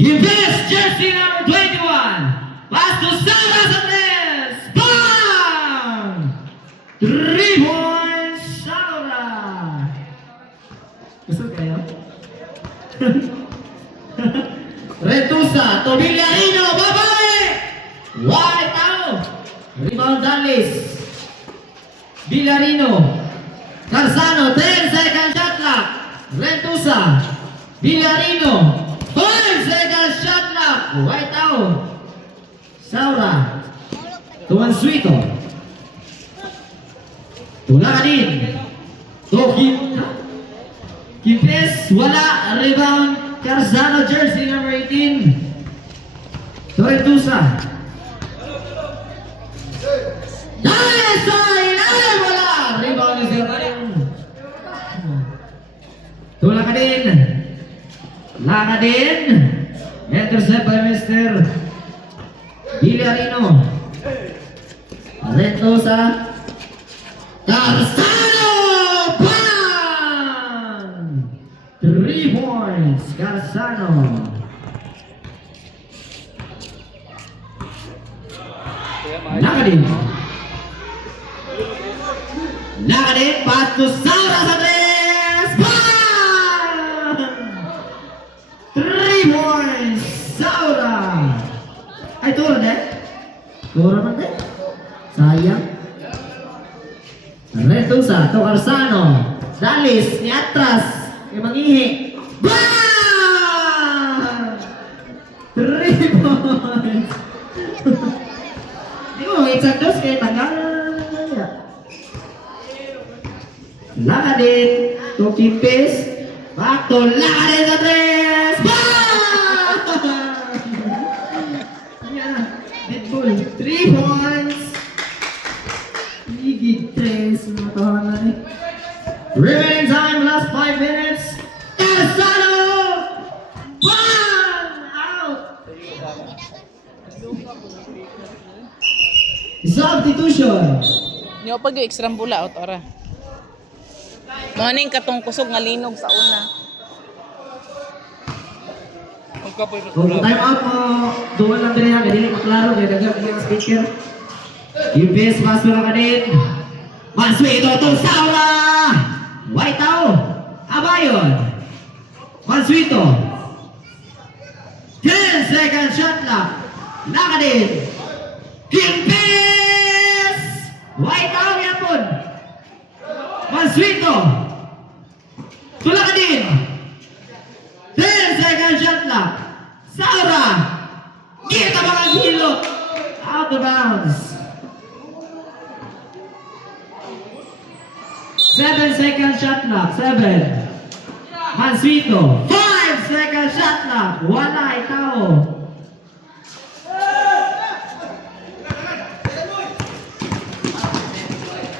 Gives jersey number 21. Pass to Sara Sandes. Bang! 3 points, Sara. Gusto kayo? Retusa, Tobillarino, babae! White out! Rebound Dallis. Villarino. Carzano, 10 second shot clock. Retusa. Villarino. 5 second shot clock. White out. Saura. Tuan Suito. Tulakanin. Tokim. Kipes. Wala. Rebound. Carzano jersey number 18. Retusa. Dallis ay wala. Rebound is Tulakanin. Lakadin. Intercept by Mr. Villarino. Retusa. Carzano. Bang! 3 points. Carzano. Lakadin. Lakadin. Pass to Saura Sandes. Bang! 3 points. Saura. Ay, turun deh. Turun deh. Sayang. Retusa to Carzano. Dallis ni atras. Yung mangihi. Bang! 3 points. Hindi ko exactos kaya tanggalan. Lakadin to Kipes. Back to Lakadin sa 3. Bang! Yan. Deadpool. 3 points. Ligid 3. Mga tahanan eh. Remaining time, last 5 minutes. Carzano! Bang! Out! Substitution. Niyo pag yung extra bula out ora. Morning katong kusog nga linog sa una. Kung time out mo, duwan lang din yan. Hindi maklaro. Kaya dagdag yung speaker. Kipes, pass mo lang ka din. Mansueto to Saura! White out. Abayon. Mansueto. 10 second shot clock. Lakadin. Kipes! White out yan po. Mansueto. Tulakadin. 10 second shot clock. Saura. Kita mga hilo. Out of bounds. 7 second shot clock. 7. Mansueto. 5 second shot clock. Wala ikaw.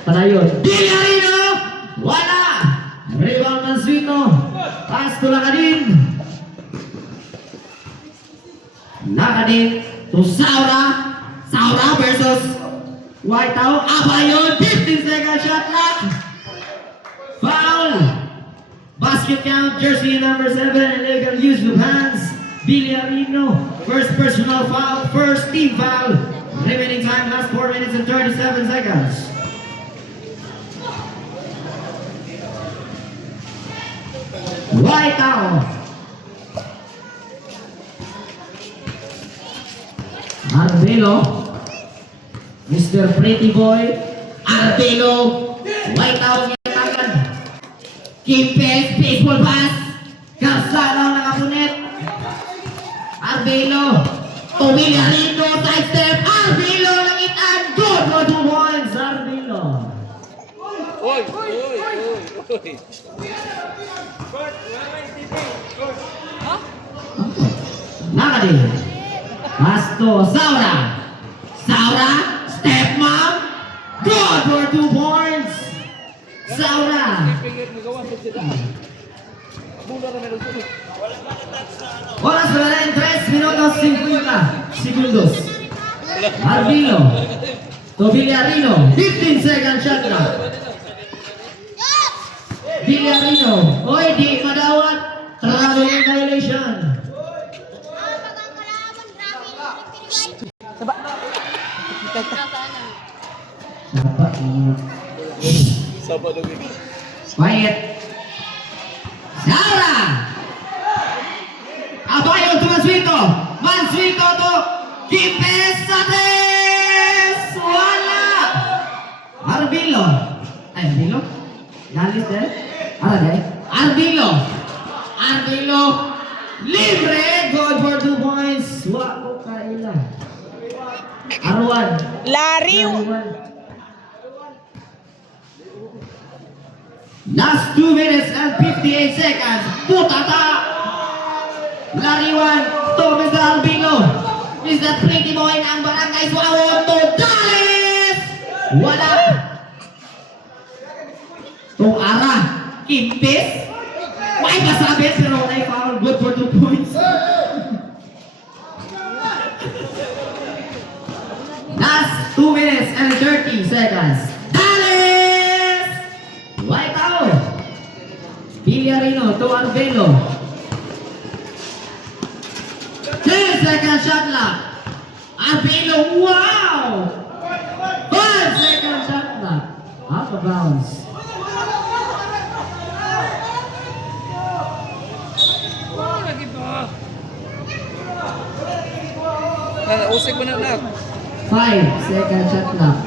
Panayon. Villarino. Wala. Rebound Mansueto. Pass to Lakadin. Lakadin to Saura. Saura versus Whiteout. Abayon. 15 second shot clock. Foul. Basket count. Jersey number 7. Illegal use of hands. Villarino. First personal foul. First team foul. Remaining time last 4 minutes and 37 seconds. Whiteout. Arbelo. Mr. Pretty Boy. Arbelo. Whiteout. Kipes, baseball pass. Carzano nakapunit. Arbelo. Tobillarino, side step. Arbelo langitan. Good for 2 points. Arbelo. Oy! Lakadin. Pass to Saura. Saura. Step mom. Good for 2 points. Saura. Oras para en 3 minutos 50 segundos. Arbelo. Tobillarino. 15 second shot clock. Villarino. Oy, di madawat. Traveling violation. Sabado gini. Quiet. Saura. Abayon to Mansuito. Mansuito to Kipesates. Wala. Arbilo. Ay, Arbilo? Galis eh? Aragay? Arbilo. Arbilo. Libre. Good for 2 points. Wako kaila. Arwan. Lariw. Last 2 minutes and 58 seconds. Putata. Lariwan to Mr. Albino. Mr. Pretty Boy ng Barangay Suawon to Dalis. Wala. To Ara. Kimpis. Why masabit pero wala foul. Good for 2 points. Last 2 minutes and 30 seconds. Dalis. White out. Villarino to Arbelo. 10 second shot clock. Arbelo, wow! 5 second shot clock. Out of bounds. Usik mo na. 5 second shot clock.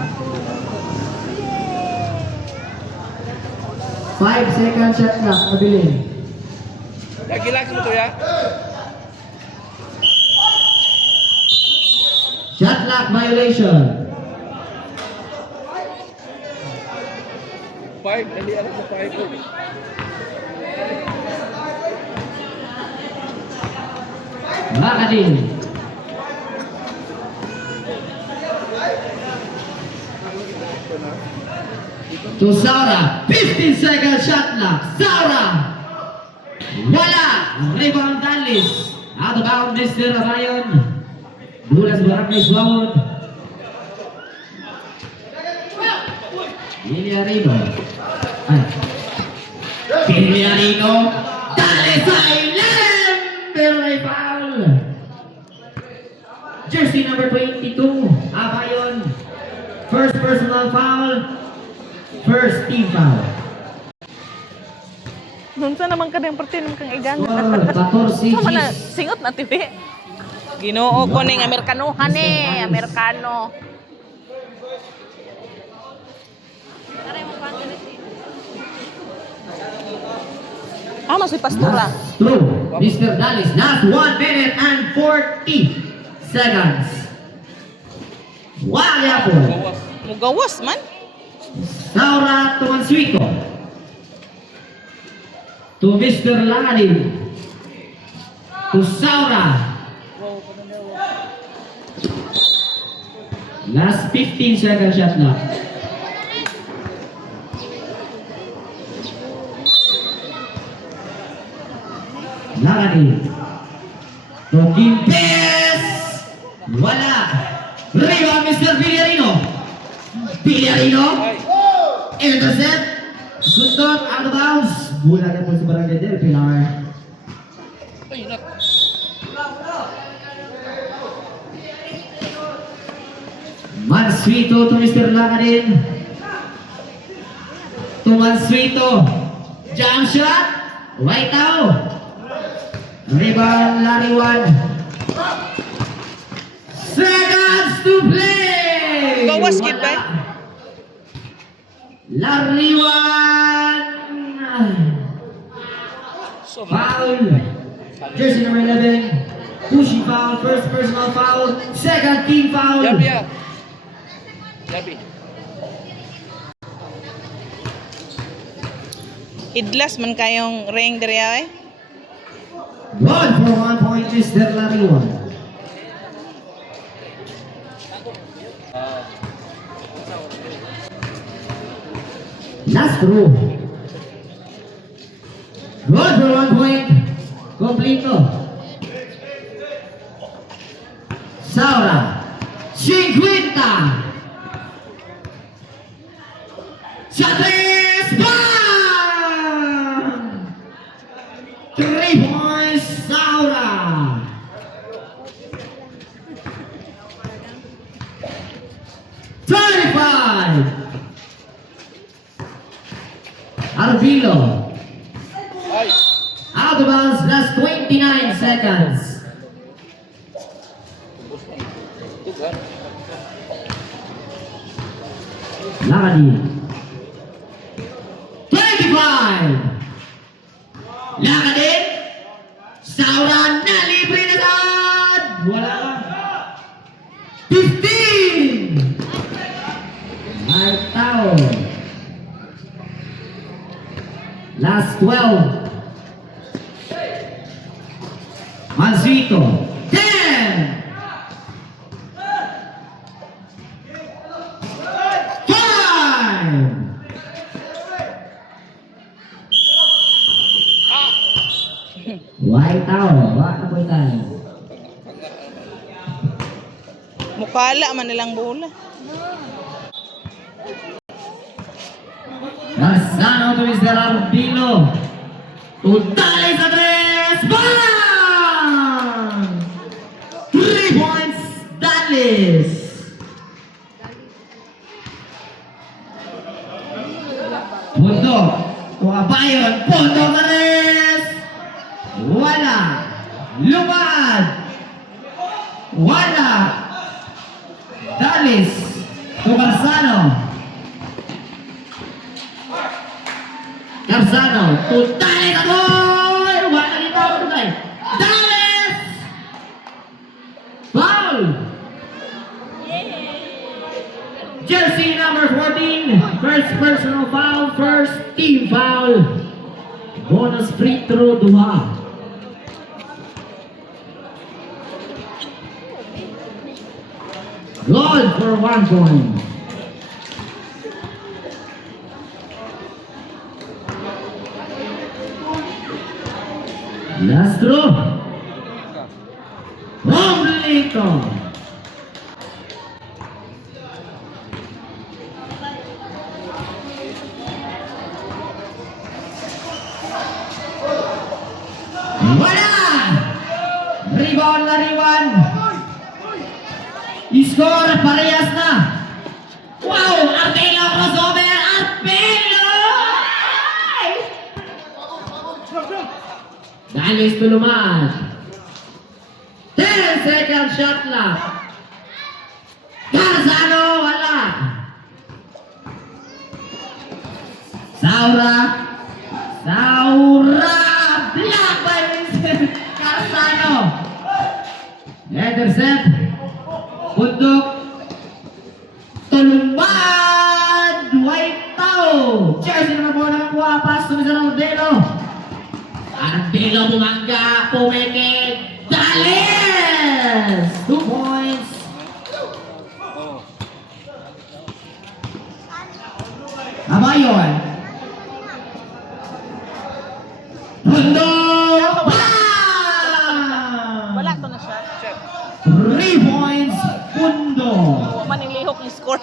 5 second shot clock. Mabilin. Lagi-lagi mo to ya. Shot clock violation. 5, hindi alam mo 5 ko. Makadin. To Saura. 15 second shot clock. Saura. Wala. Rebound Dalis. Out of bound Mr. Abayon. Bulas Barangay Suawon. Villarino. Ay. Villarino. Dalis ay lem. Pero ay foul. Jersey number 22. Abayon. First personal foul. First team foul. Nun sa naman ka ng parte ng kang igan. Score 14 Sama na, Gs. singot na tibi. Ginoo ko ning Amerikanohan eh. Amerikano. Ah, masoy pastura. Last two. Mr. Dalis. Last 1 minute and 40 seconds. Wala po. Bawas. Mugawas man. Saura to Mansuito. To Mr. Lani. To Saura. Last 15 seconds shot na. Lani. To Gimpes. Wala. Rebound Mr. Villarino. Villarino. Intercept. Sundot out of bounds. Bola na po sa Barangay Del Pilar. Ay, nak. Mansuito to Mr. Lacadin. To Mansuito. Jump shot. Right out. Rebound Lariwan. Seconds to play. Gawas, kid, Wala. ba? Lariwan. So, Foul. Jersey number 11. Pushy foul. First personal foul. Second team foul. Yabi ya. Yabi. Idlas man kayong ring diri ay. Good for 1 point, Mr. Lariwan. Last throw. Good for 1 point. Completo. Saura. 50. Chatres. Bam! 3 points, Saura. Tugan. Lakadi. 25. Lakadi. Saura na libre na sad. Wala. 15. May tao. Last 12. Mansuito. 10. 5. White tao. Baka po tayo. Mukala man nilang bola. Garzano to Mr. Arbino. Tutali sa tres. Bang! 3 points. Dalis. Pundo. Tumabayon. Pundo sa tres. Wala. Lumad. Wala. Dalis. Garzano. Garzano, tutali na boy! Wala dito ako tutay. Dallas! Foul! Jersey number 14, first personal foul, first team foul. Bonus free throw duha. Good for 1 point. Lastro. Romblito. Wala. Rebound na Riwan. Score parehas na. Wow, Artelo crossover. Artelo! Dalis to Lumad. 10 second shot clock. Garzano, wala. Saura. Block by Garzano. Intercept. Bundok. Tulumad. White tao. Jersey naman po nakakuha. Pass to Mr. Ardelo. Ardelo bumangga. Pumeke. Dalis. 2 points. Abayon. Bundok. Bang! Wala to na siya. 3 points. Bundok. Huwag man yung lihok yung score.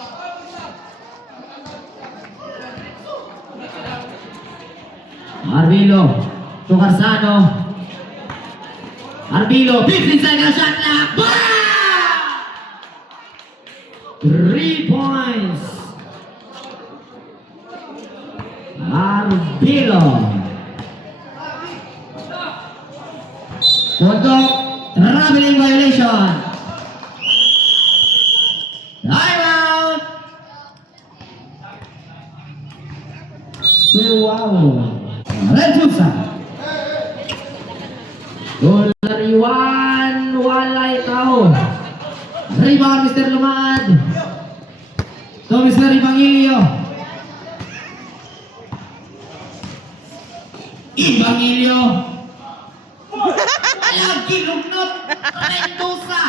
Arbilo to Garzano. Arbilo, 15 seconds shot clock. Bang! 3 points. Arbilo. Untuk traveling violation. Time out. Wow. Red Futsal. Goal dari Juan, walay tao. Rebound Mr. Lumad. To Mr. Ibangilio. Ibangilio. Alam, kilugnot. Mendoza.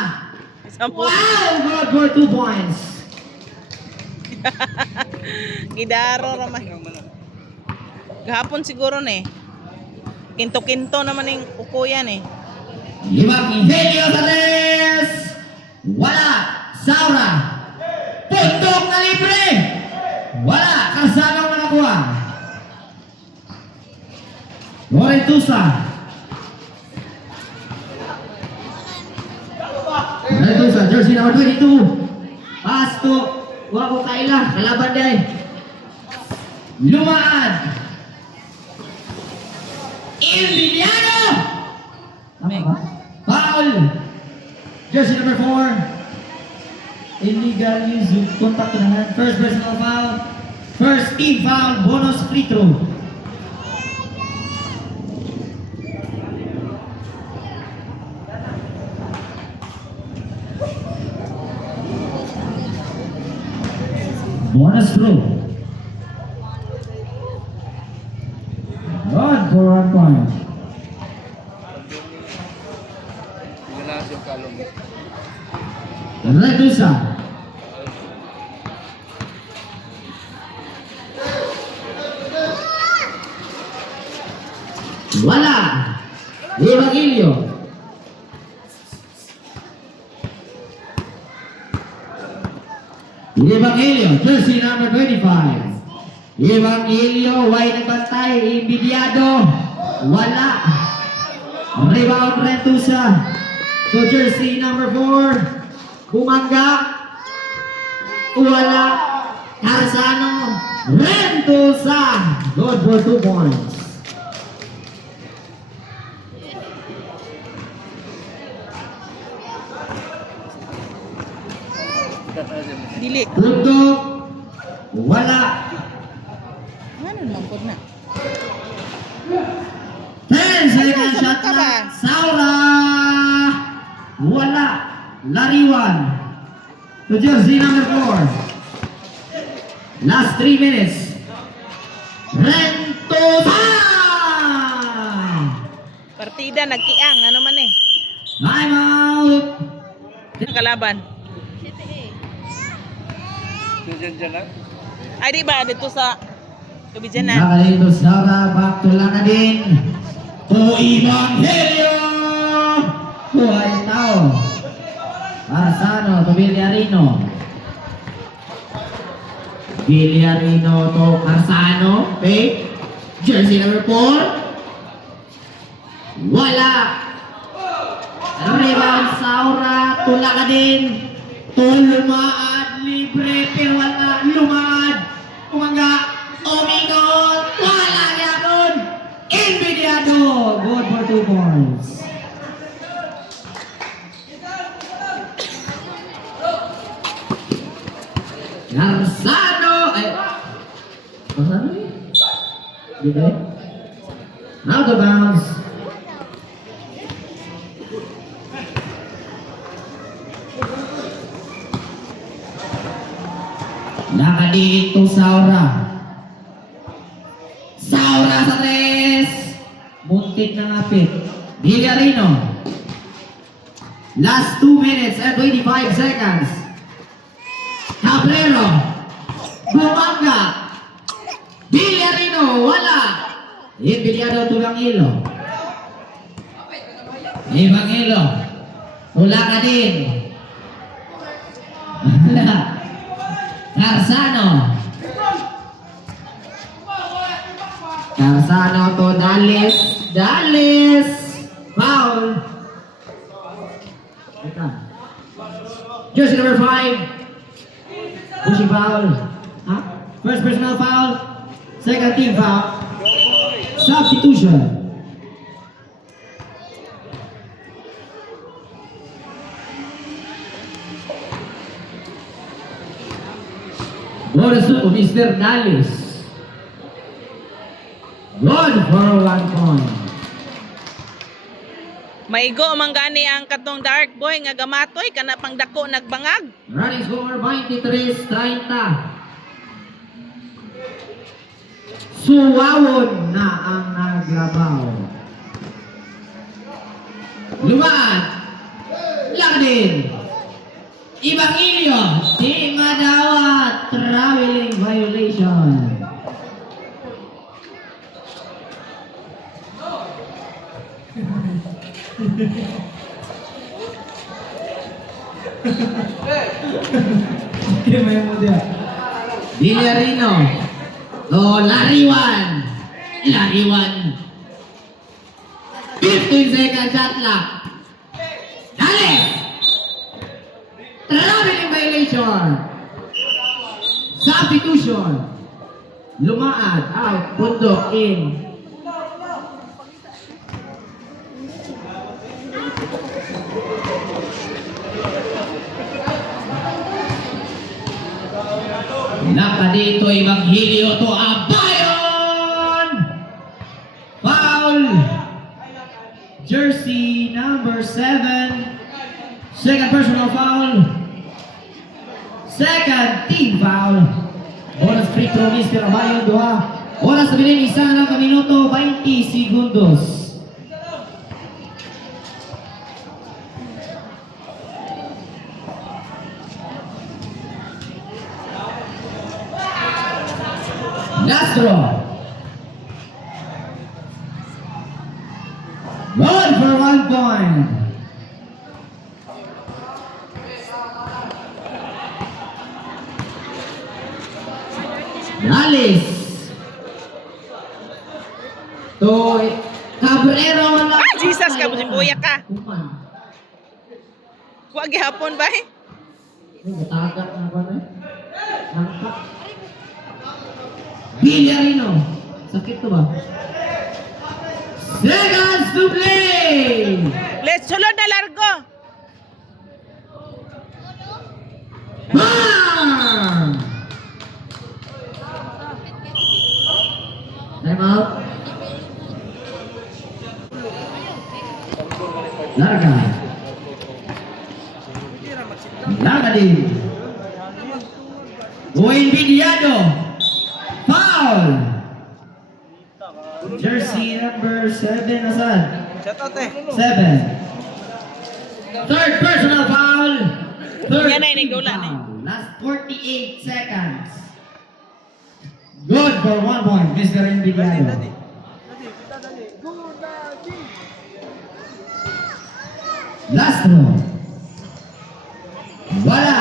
Wow, good for 2 points. Gidaro ramay. Gahapon siguro na eh. Kinto-kinto naman yung uko yan eh. Ibangilio sa tres. Wala. Saura. Pundok na libre. Wala. Garzano na nakuha. Lorentusa. Lorentusa, jersey number 22. Pass to Wako Kaila. Kalaban din. Lumaan. Emiliano. Tama ba? Foul. Jersey number 4. Illegal use of contact to the hand. First personal foul. First team foul. Bonus free throw. Bonus throw. Good for 1 point. Tingnan yung kalong. Redusa. Wala. Evangelio. Evangelio, jersey number 25. Evangelio, white nagbantay, Imbidiado. Wala. Rebound Retusa. So jersey number 4. Bumangga. Wala. Tarzano. Retusa. Good for 2 points. Dili. Tundok. Wala. Ano naman po na? 10 second Ano, shot ka ba? na. Saura. Wala. Lariwan. To jersey number 4. Last 3 minutes. Rentosa. Partida nagkiang ano man eh. Time out. Ang kalaban. Diyan lang. Ay di ba dito sa Kabidyanan? Nakalito Saura. Back to Lanadin. To Evangelio. Buhay tao. Arsano to Villarino. Villarino to Arsano. Okay. Jersey number 4. Wala. Rebound Saura. Tula ka din. Lumaad. Libre. Pero wala. Lumaad. Umangga. Omingon. Wala yapon. Invidiado. Good for 2 points. Garzano. Ay. Garzano eh? Dito eh? Out of bounds. Nakadiit to Saura. Saura sa 3. Muntik na ngapit. Villarino. Last 2 minutes and 25 seconds. Cabrero. Bumanga. Villarino. Wala. Imbiliado Tulangilo. Evangelo. Wala ka din. Wala. Garzano. Garzano to Dallas. Dallas. Foul. Jersey number 5. Pushing foul. Huh? First personal foul. Second team foul. Substitution. Bonus to Mr. Dallas. Good for 1 point. Maigo man gani ang katong dark boy nga gamatoy kana pang dako nagbangag. Running score 23-30. Suwawon na ang naglabaw. Lumaan. Lakdin. Evangelio. Di madawat. Traveling violation. Villarino. Lariwan. Lariwan. 15 second shot clock. Dali. Traveling violation. Substitution. Lumaad. Out. Bundok. In. Laka dito Evangelio to Abayon! Foul! Jersey number 7. Second personal foul. Second team foul. Oras free throw Mr. Abayon 2. Oras na bilin isa na minuto 20 segundos. Castro. Good for 1 point. Alice. To Cabrero na. Ah, Jesus ka, buya ka. Kuha gihapon ba eh? Matagak na ba na? Nangka. Villarino. Sakit to ba? Seconds to play! Let's sulod na largo. Bam! Time out. Larga. Larga din. Buhay Villado. Foul. Jersey number 7 Asad. 7. Third personal foul. Third Yan na, team inigula na. foul. Last 48 seconds. Good for 1 point, Mr. Villado. Last row. Wala.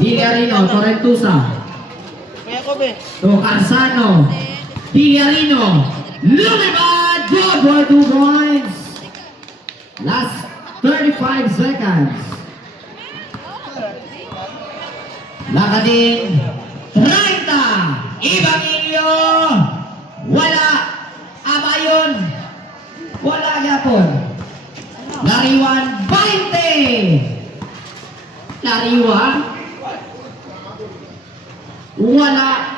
Villarino, Torrentusa. To Carsano. Villarino. Lumibad. Good for 2 points. Last 35 seconds. Lakadin. 30. Evangelio. Wala. Abayon. Wala yapon. Lariwan 20. Lariwan. Wala.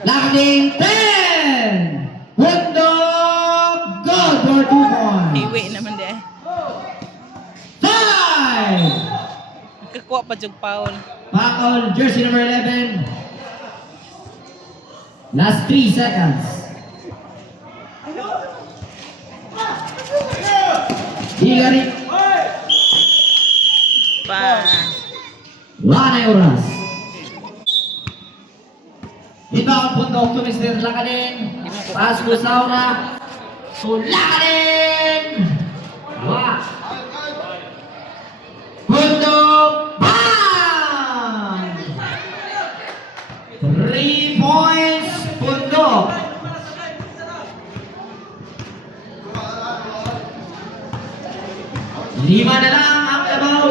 Lakading 10. Hundog. Good for 2 points. Iwi naman di eh. 5. Kakuha pa jug Paul. Foul, jersey number 11. Last 3 seconds. Higari. Pa. Wala na oras. Ibang punto to Mr. Lakadin. Pass ko Saura. To Lakadin. Wah. Punto. Bang! 3 points. Punto. Lima na lang ang labaw.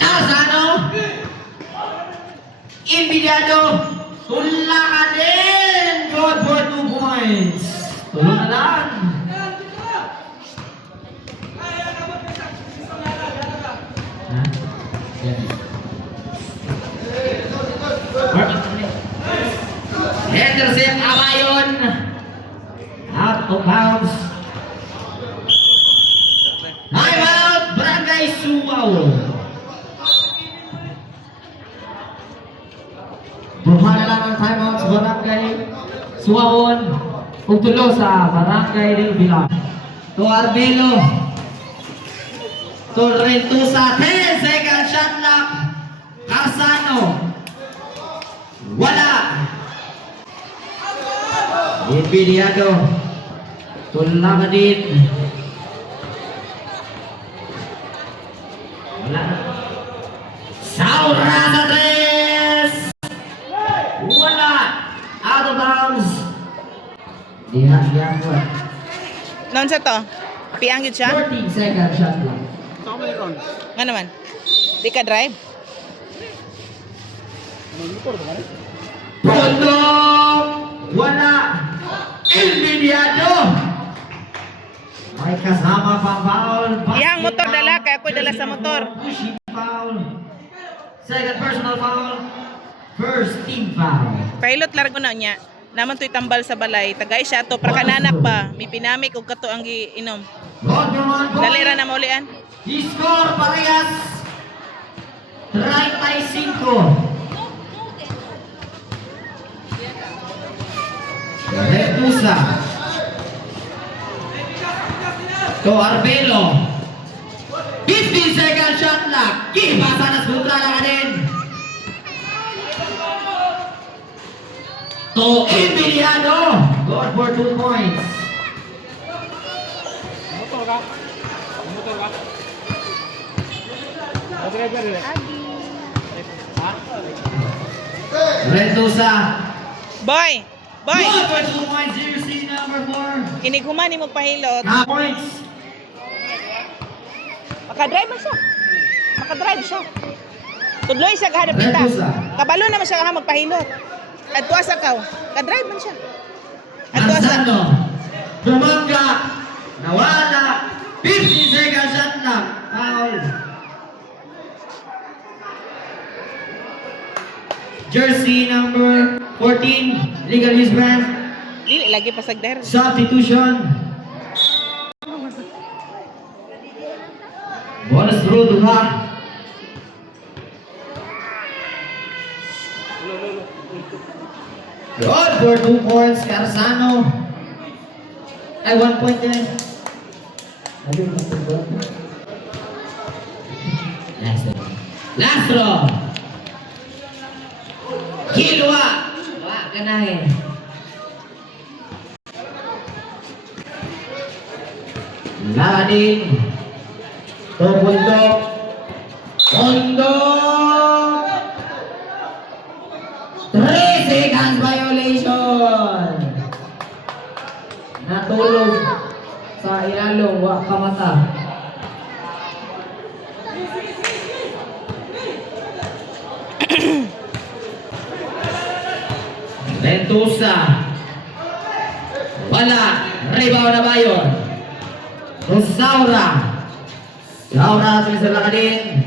Tarzano. Invidiado. Tulak ka din. Good for 2 points. Tulong na lang. Ha? Yan. Henderson Abayon. Out of bounds. Time out, Barangay Suwaw. Buha na lang ang time out sa Barangay Suwawon. Kung tulo sa Barangay Rilvila. To Arbelo. To Rentusa. 10 second shot clock. Carsano. Wala. Invidiado. Tulak ka din. Wala. Saura sa 3. Wala. Out of bounds. Diyan ko. Noon sa to? Piang yun siya? 14 second shot lang. Nga naman? Di ka drive? Pondong. Wala. Invidiado. Okay, kasama pang foul. Iyang motor Basket dala, foul. kaya ako'y dala sa motor. Pushing foul. Second personal foul. First team foul. Pilot largo na niya. Naman to'y tambal sa balay. Tagay siya to, para kananak ba? May pinamik o kato ang giinom. Good for 1 point. Dalira na maulian. He score parehas 35. Retusa. To Arbelo. 15 second shot clock. Kipasa na sutra na ka din. To Emiliano. Good for 2 points. Motor ka? Motor ka? Driver rin. Ha? Retusa. Boy! Boy! Good for 2 points. Jersey number 4. Kiniguman ni mo pahilot. Points. Makadrive man siya. Makadrive siya. Tudloy siya kahadap kita. Retusa. Kabalo naman siya kaha magpahilot. Adtua sa kaw. Kadrive man siya. Adtua sa... Marzano. Dumangga. Nawala. 50 seconds shot clock. Foul. Jersey number 14. Legal use ban. Dili, lagi pa sagder. Substitution. Bonus rule duha. Good for 2 points. Carzano. Ay, 1 point din. Last row. Kilwa. Wah, ganahin. Lading. Tobundok. Bundok. 3 seconds violation. Natulog sa ilalong wa kamata. Lentusa. Wala. Rebound na bayon. Rosaura. Laura tulis sa lakadin.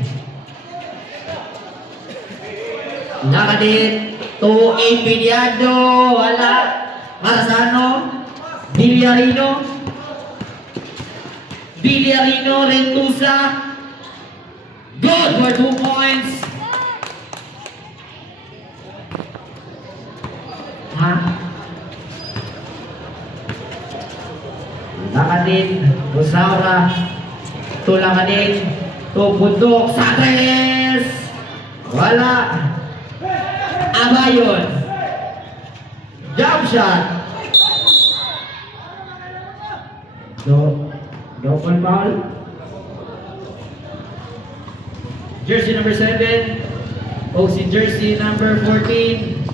Lakadin. To Emiliano. Wala. Marzano. Villarino. Villarino. Lentusa. Good for 2 points. Ha? Lakadin. Rosaura. Tulakanin. Bundok sa tres. Wala. Abayon. Jump shot. Double foul. Jersey number 7. OC jersey number 14.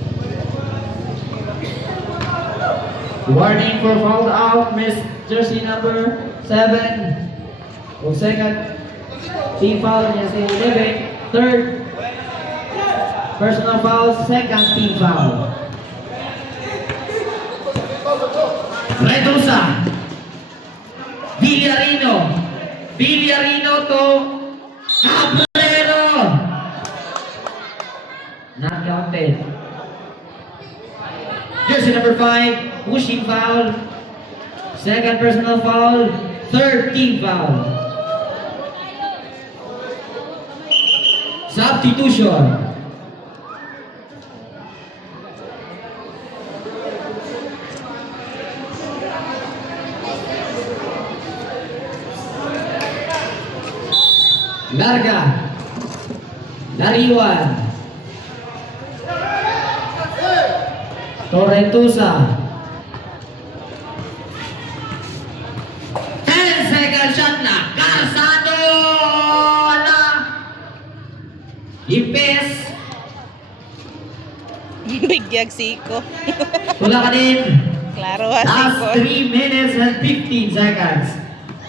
Warning for foul out. Miss jersey number 7. O second, team foul niya sa 11. Third, personal foul. Second, team foul. Redosa. Villarino. Villarino to Cabrero. Not counted. Jersey number 5, pushing foul. Second personal foul. Third team foul. Substitution. Larga. Lariwan. Torrentusa. 10 second shot na. Carzano na. Ipes. Bigyag siko. Tula ka din. Klaro ha Last siko. 3 minutes and 15 seconds.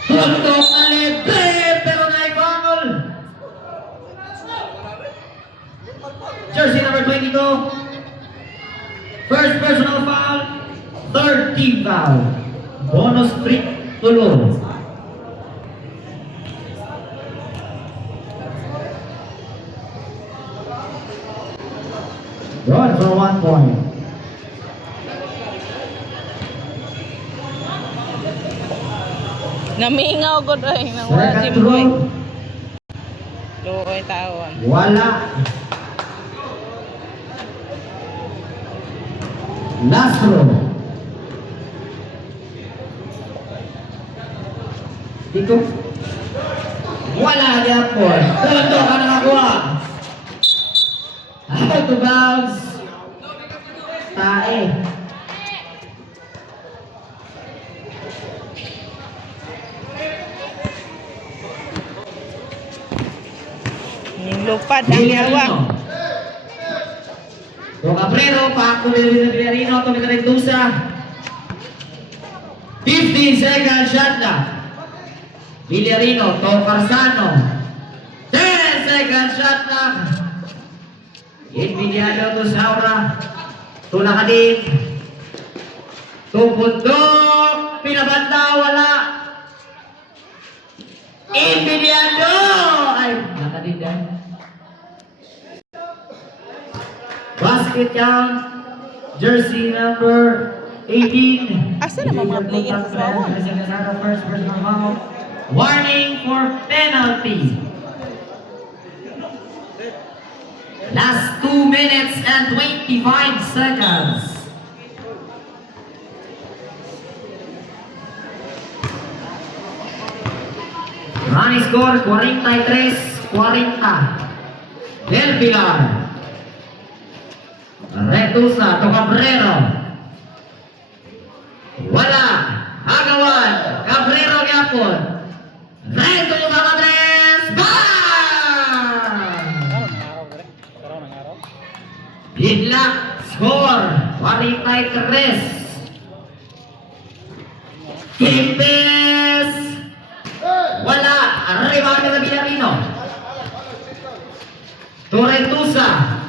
Tuntok na libre. Pero na-foul. Jersey number 22. First personal foul. Third team foul. Bonus free tulong. point. Namingaw ko doy nang wala Second Jimboy. throw. Luoy tawon. Wala. Last throw. Dito. Wala gyapon. Punto ka nakakuha. Out of bounds. Tae. Yung lupad ang hawak. Don Cabrero, Paco Villarino, Tommy Tarentusa. 15 seconds shot na. Villarino, Tocarsano. 10 seconds shot na. Invidiado to Saura. Tulakadin. Tupundok. Pinabanda, wala. Invidiado. Ay, nakadin dyan. Basket count, jersey number 18. Asa naman mga player sa bawon? First personal foul. Warning for penalty. Last 2 minutes and 25 seconds. Running score 43-40. Del Pilar. Retusa, Cabrero. Wala. Agawan. Cabrero gyapon. Retusa Madres. Bang! Bigla. Score. 43. Kimpes. Wala. Rebound ng Villarino. Torretusa.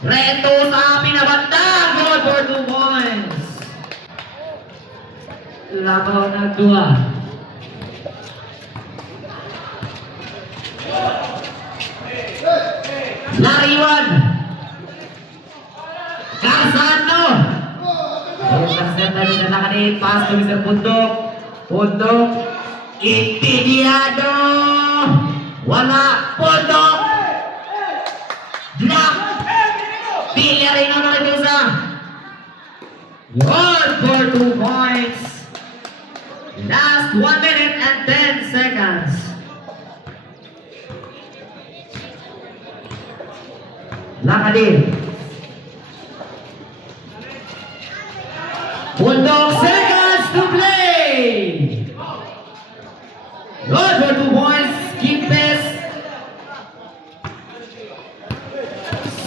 Retusa pinabanda. Goal for 2 points. Labaw na 2. Lariwan. Carsano. Intercept na kanit. Pass to Mr. Pundok. Pundok. Invidiado. Wala. Pundok. Block. Villarino na rin isa. Goal for 2 points. Last 1 minute and 10 seconds. Lakadin. Pundok, seconds to play. Goal for 2 points. Kimpes.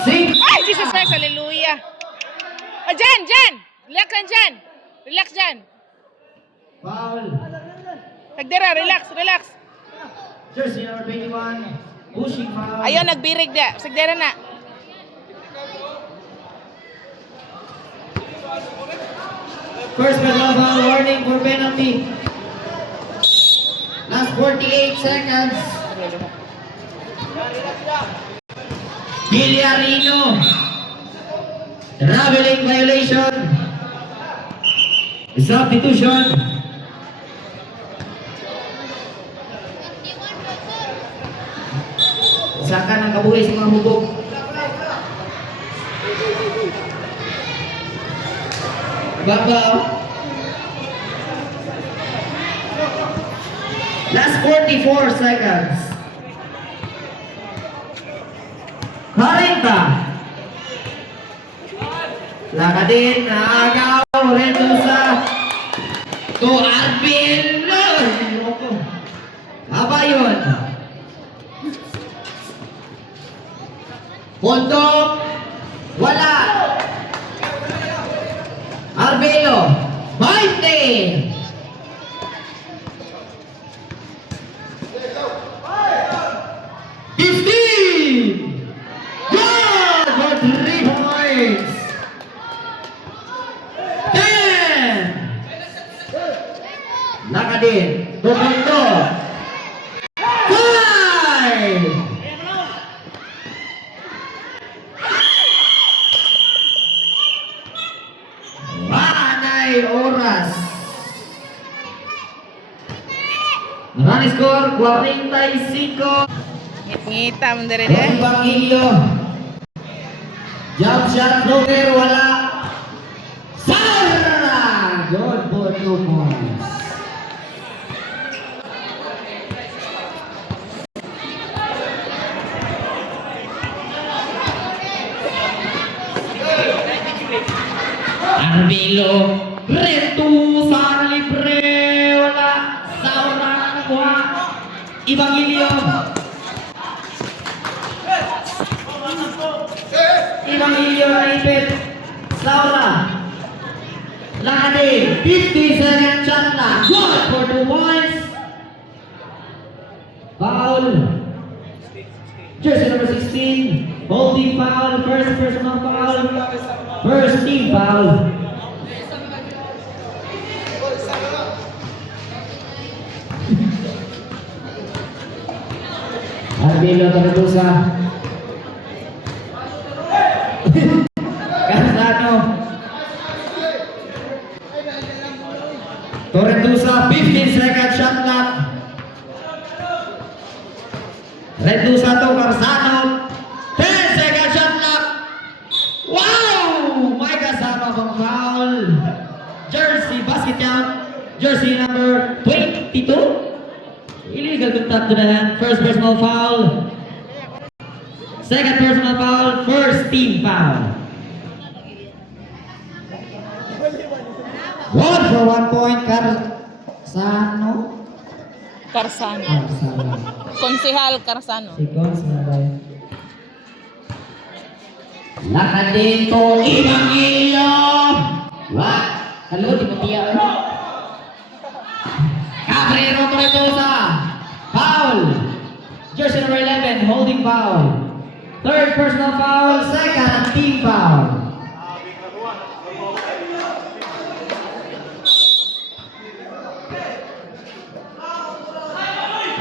Ay, Jesus Christ, hallelujah. Oh, Jan! Relax lang, Jan. Relax, Jan. Foul. Tagdira, relax. Jersey number 21. Pushing foul. Ayaw, nagbirig dia. Sagdira na. First personal foul. Warning for penalty. Last 48 seconds. Villarino. Traveling violation. Substitution. Saka ng kabuhay sa mga hubog. Babaw. Last 44 seconds. 40. Lakadin, naagaw, Retusa. To Arvin. Abayon. Pundok. Wala. Arbelo. 20. Good for 3 points. 10. Lakadin. Pupundo. 5. may oras. Run score 45. Ngita mo dere Rocky de. Bangilio. Jump shot, Roger, wala. Sara! Good for 2 points. Arbelo, Retu, Sara libre, wala. Saura nakuha. Ibangilio. Ibangilio naipit. Saura. Lakadi, 50 second shot na. Good for 2 points. Foul. Jersey number 16. Holding foul. First personal foul. First team foul. Arbelo Torredusa. Carzano. Torredusa, 15 second shot clock. Redusa to Carzano. 10 second shot clock. Wow! May kasama pang foul. Jersey basket count. Jersey number 22. Illegal contact to the hand. First personal foul. Second personal foul. First team foul. 1 for 1 point. Carzano. Karsano. Carzano. Konsehal Karsano. Seconds na tayo. Lakad dito. Ibangilio. What? Halo, di mo tiyan. Cabrero Torredosa. Foul. Jersey number 11, holding foul. Third personal foul, second team foul.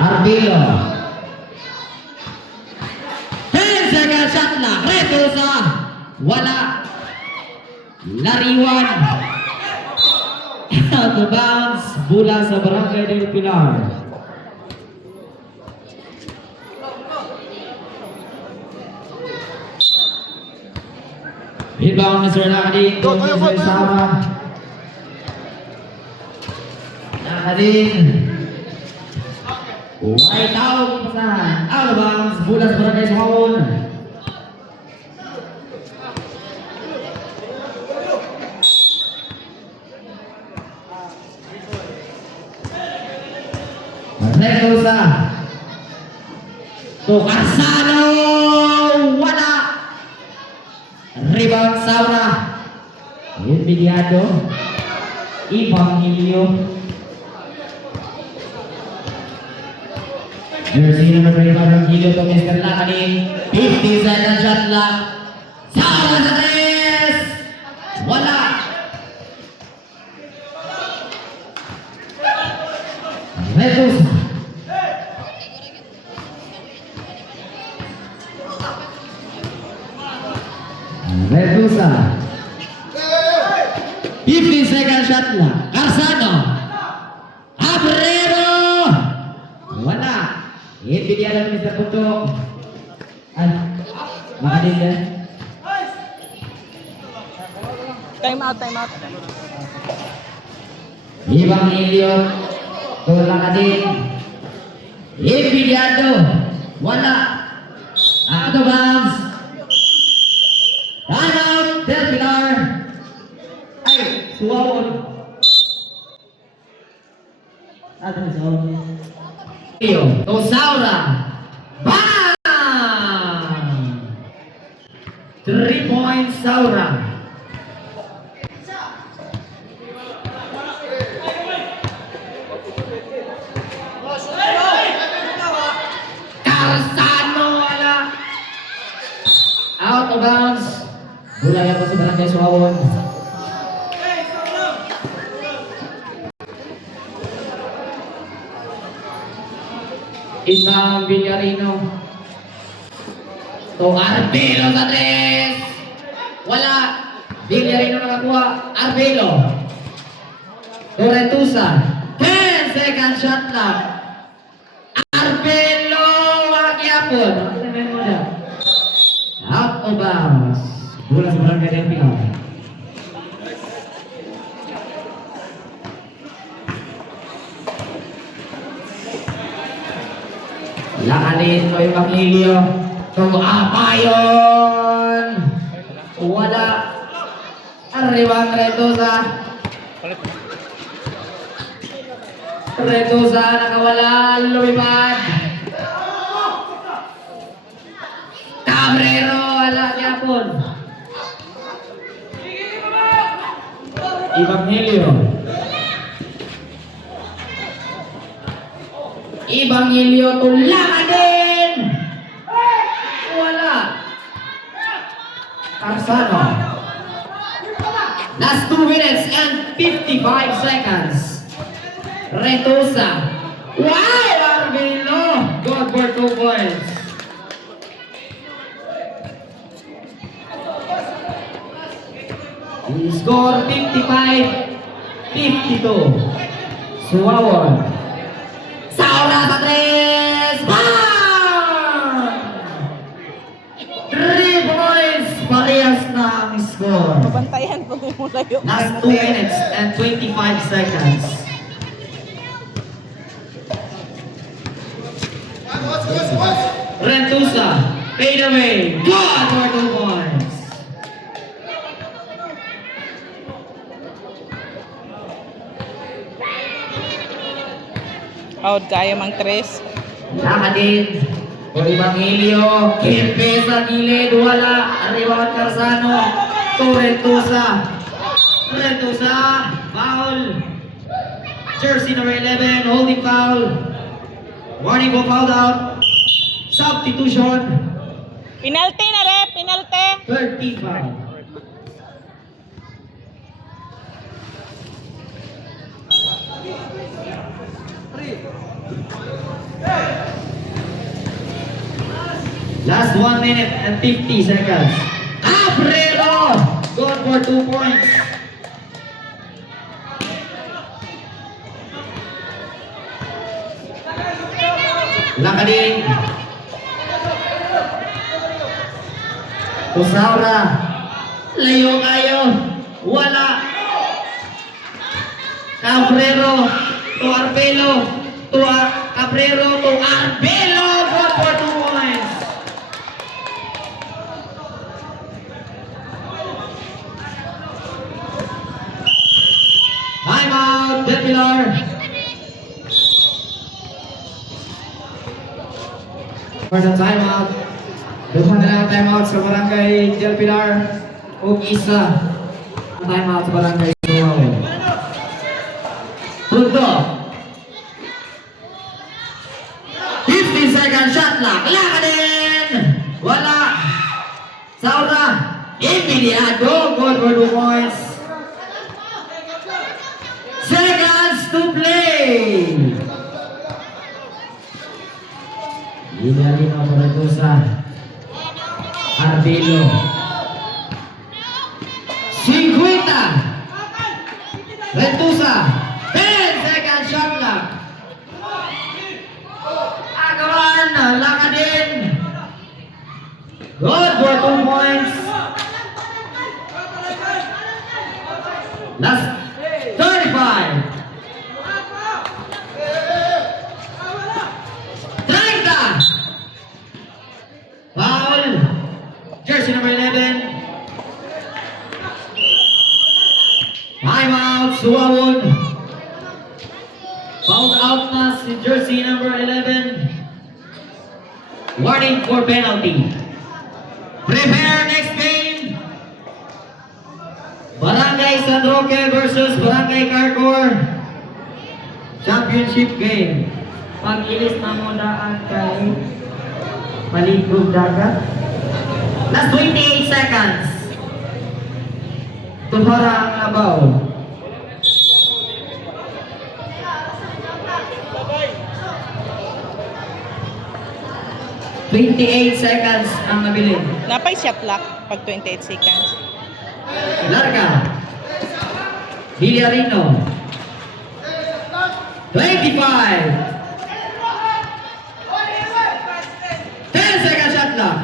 Arbelo. 10 second shot na. Redosa. Wala. Lariwan. Out of bounds. Bola sa Barangay del Pilar. Rebound Mr. Nakadin. Mr. Sama. Nakadin. White out. Out of bounds. Bola sa Barangay Suhawon. Redosa. To Carzano. Wala. Rebound Saura. Envidiado. Ibangilio. Jersey number 25 Ibangilio to Mr. Lakani. 50 second shot clock. Saura sa tres. Wala. Redosa. Redosa. 50 second shot lang. Carzano. Cabrero. Wala. Envidiado ni Mr. Putok. Makadin din. Time out, time out. Ibangilio. Tulak ka din. Envidiado. Wala. Out of bounds. Time out. Del Pilar. Ay, Suwawon. Ato na Suwawon. Tosaura. Bang! 3 points Saura. Carzano wala. Out of bounds. Bulaya po sa Barangay Suhawon. Isang Villarino. To Arbelo sa tres. Wala. Villarino nakakuha. Arbelo. Torretusa. 10 seconds shot clock. Arbelo Wakiapon. Out of bounds. Bola sa barangay ng Pilar. Lakanin mo yung Pangilio. Apayon. Wala. Arribang Retosa. Retosa nakawala. Lumipad. Cabrero. Wala Kiapon. Evangelio. Evangelio tulangan din. Wala. Carsano. Last 2 minutes and 55 seconds. Retosa. Wow! Arbelo. Good for 2 points. He scored 55-52. Suwawon. Saura sa 3. Bang! 3 points. Parehas na ang score. Bantayan ko yung layo. Last 2 minutes and 25 seconds. Rentusa. Fade away. Good for 2 points. Out kaya mang 3. Nakadin. Evangelio. Kimpe sa gilid. Wala. Arriba Carsano. Rentusa. Rentusa. Foul. Jersey number 11. Holding foul. Warning for foul out. Substitution. Penalty na re, penalty. 35. Last 1 minute and 50 seconds. Cabrero! Good for 2 points. Lakading. Tusaura. Layo kayo. Wala. Cabrero to Arbelo. Cabrero to Arbelo. Good for 2 points. Time out, Del Pilar. For the time out. Duha na lang time out sa barangay Del Pilar. O isa. Time out sa barangay Suwawon. Punto. 50 second shot clock. Lakanin! Wala. Saura. Immediato. Good for 2 points. Seconds to play. Ginalino Torretusa. Arbelo. 50. Rentusa. 10 second shot clock. Agawan. Lakadin. Good for 2 points. Last 35. 30. Foul. Jersey number 11. Time out. Suwawon. Fouled out na si jersey number 11. Warning for penalty. Prepare next game. Barangay San Roque versus Barangay Carcor. Championship game. Pag-ilis na mo daan kay Maligog Dagat. Last 28 seconds. Tumara ang labaw. "28 seconds ang nabilin. Napay shot clock pag 28 seconds. Larga. Villarino. 25. 10 seconds shot clock.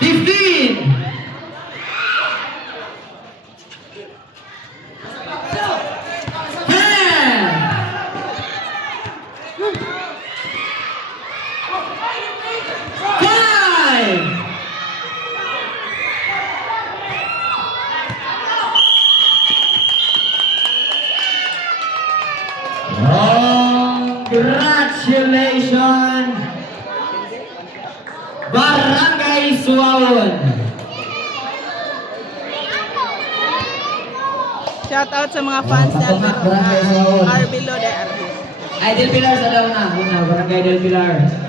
15. 5. Congratulations, Barangay Suawon. Shout out sa mga fans natin. Barangay Suawon. RB Lode, RB. Ay, Del Pilar sa daw na. Una, Barangay Del Pilar.